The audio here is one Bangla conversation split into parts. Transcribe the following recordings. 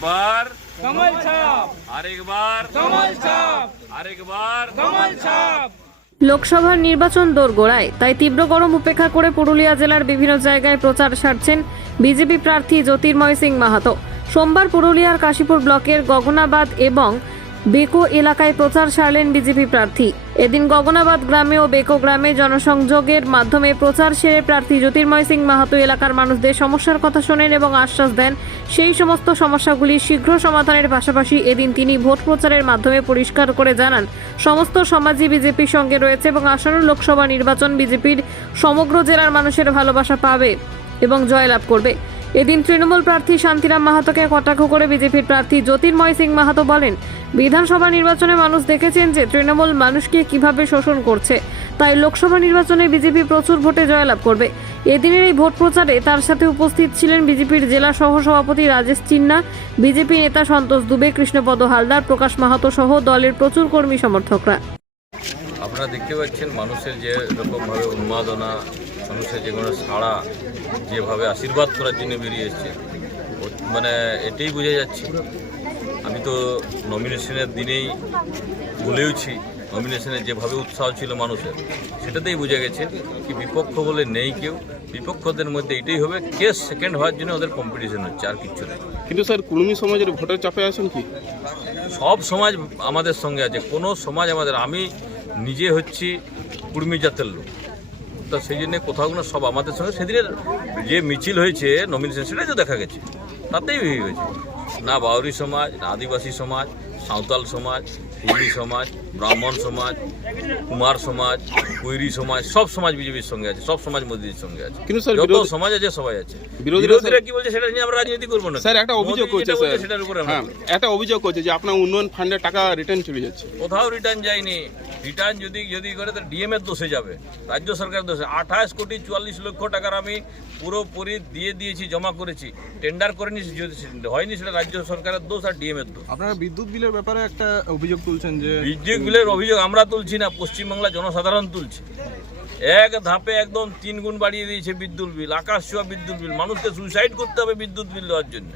बार कमल छाप, और एक बार कमल छाप, और एक बार कमल छाप। লোকসভার নির্বাচন দোরগোড়ায়, তাই তীব্র গরম উপেক্ষা করে পুরুলিয়া জেলার বিভিন্ন জায়গায় প্রচার সারছেন বিজেপি প্রার্থী জ্যোতির্ময় সিং মাহাতো। সোমবার পুরুলিয়ার কাশীপুর ব্লকের গগনাবাদ এবং বেকো এলাকায় প্রচার সারলেন বিজেপি প্রার্থী। এদিন গগনাবাদ গ্রামে ও বেকো গ্রামে জনসংযোগের মাধ্যমে প্রচার সেরে প্রার্থী জ্যোতির্ময় সিং মাহাতো এলাকার মানুষদের সমস্যার কথা শোনেন এবং আশ্বাস দেন সেই সমস্ত সমস্যাগুলি শীঘ্র সমাধানের পাশাপাশি এদিন তিনি ভোট প্রচারের মাধ্যমে পরিষ্কার করে জানান সমস্ত সমাজই বিজেপির সঙ্গে রয়েছে এবং আসন্ন লোকসভা নির্বাচন বিজেপির সমগ্র জেলার মানুষের ভালোবাসা পাবে এবং জয়লাভ করবে। এদিন তৃণমূল প্রার্থী শান্তিরাম মাহাতোকে কটাক্ষ করে বিজেপির প্রার্থী জ্যোতির্ময় সিং মাহাতো বলেন, বিধানসভা নির্বাচনে মানুষ দেখেছেন যে তৃণমূল মানুষকে কিভাবে শোষণ করছে, তাই লোকসভা নির্বাচনে বিজেপি প্রচুর ভোটে জয়লাভ করবে। এদিনের এই ভোট প্রচারে তার সাথে উপস্থিত ছিলেন বিজেপির জেলা সহ সভাপতি রাজেশ চিন্না, বিজেপি নেতা সন্তোষ দুবে, কৃষ্ণপদ হালদার, প্রকাশ মাহাতো সহ দলের প্রচুর কর্মী সমর্থকরা। আপনারা দেখতে পাচ্ছেন মানুষের যে রকমভাবে উন্মাদনা, মানুষের যে কোনো সাড়া, যেভাবে আশীর্বাদ করার জন্য বেরিয়ে এসছে, মানে এটাই বোঝা যাচ্ছে। আমি তো নমিনেশনের দিনেই বলেওছি, নমিনেশনের যেভাবে উৎসাহ ছিল মানুষের, সেটাতেই বোঝা গেছে কি বিপক্ষ বলে নেই কেউ। বিপক্ষদের মধ্যে এটাই হবে, কে সেকেন্ড হওয়ার জন্য ওদের কম্পিটিশন হচ্ছে, আর কিচ্ছু নেই। কিন্তু স্যার কুর্মী সমাজের ভোটের চাপে আছেন কি? সব সমাজ আমাদের সঙ্গে আছে, কোনো সমাজ আমাদের, আমি নিজে হচ্ছি কুর্মী জাতের লোক, তো সেই জন্য কোথাও না সব আমাদের সঙ্গে। সেদিনের যে মিছিল হয়েছে নমিনেশন, সেটাই তো দেখা গেছে, তাতেই হয়েছে। না বাউরি সমাজ, না আদিবাসী সমাজ, সাঁওতাল সমাজ, হিন্দি সমাজ, ব্রাহ্মণ সমাজ, কুমার সমাজ, কৈরি সমাজ, সব সমাজ বিজেপির সঙ্গে আছে, সব সমাজ মোদির সঙ্গে আছে। কিন্তু স্যার যত সমাজ আছে সবাই আছে। বিরোধীরা কি বলছে সেটা নিয়ে আমরা রাজনীতি করবো না স্যার। একটা অভিযোগ করছে স্যার, সেটার উপরে একটা অভিযোগ করছে যে আপনার উন্নয়ন ফান্ডের টাকা রিটার্ন চলে যাচ্ছে। কোথাও রিটার্ন যায়নি। রিটার্ন যদি করে তো ডিএম এর দোষে যাবে, রাজ্য সরকার দোষে। 28 কোটি 44 লক্ষ টাকার আমি পুরোপুরি দিয়ে দিয়েছি, জমা করেছি, টেন্ডার করেনি, হয়নি, সেটা রাজ্য সরকারের দোষ আর ডিএম এর দোষ। আপনারা বিদ্যুৎ বিলের ব্যাপারে একটা অভিযোগ তুলছেন যে বিদ্যুৎ বিলের অভিযোগ আমরা তুলছি না, পশ্চিমবাংলা জনসাধারণ তুলছে। এক ধাপে একদম 3 গুণ বাড়িয়ে দিয়েছে বিদ্যুৎ বিল, আকাশ ছোঁয়া বিদ্যুৎ বিল। মানুষকে সুইসাইড করতে হবে বিদ্যুৎ বিল দেওয়ার জন্য।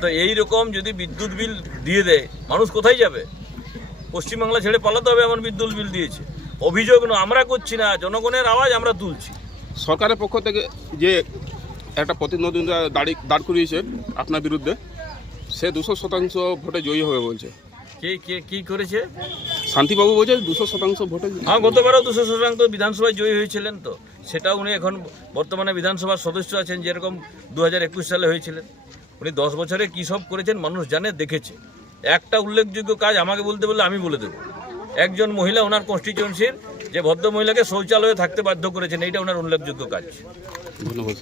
তো এইরকম যদি বিদ্যুৎ বিল দিয়ে দেয়, মানুষ কোথায় যাবে? পশ্চিমবাংলা ছেড়ে পালাতে হবে এমন বিদ্যুৎ বিল দিয়েছে। অভিযোগ না, আমরা করছি না, জনগণের আওয়াজ আমরা তুলছি। সরকারের পক্ষ থেকে যে একটা প্রতিদ্বন্দ্বিতা দাঁড় করিয়েছে আপনার বিরুদ্ধে, সে 200% ভোটে জয়ী হবে বলছে। কে কি করেছে? শান্তিবাবু বলছে 200% ভোটে। হ্যাঁ, গতবারও 200% বিধানসভায় জয়ী হয়েছিলেন, তো সেটা উনি এখন বর্তমানে বিধানসভার সদস্য আছেন, যেরকম 2021 সালে হয়েছিলেন। উনি 10 বছরে কী সব করেছেন মানুষ জানে, দেখেছে। একটা উল্লেখযোগ্য কাজ আমাকে বলতে বললে আমি বলে দেবো। একজন মহিলা ওনার কনস্টিটিউয়েন্সির যে ভদ্র মহিলাকে শৌচালয়ে থাকতে বাধ্য করেছেন, এইটা ওনার উল্লেখযোগ্য কাজ। ধন্যবাদ।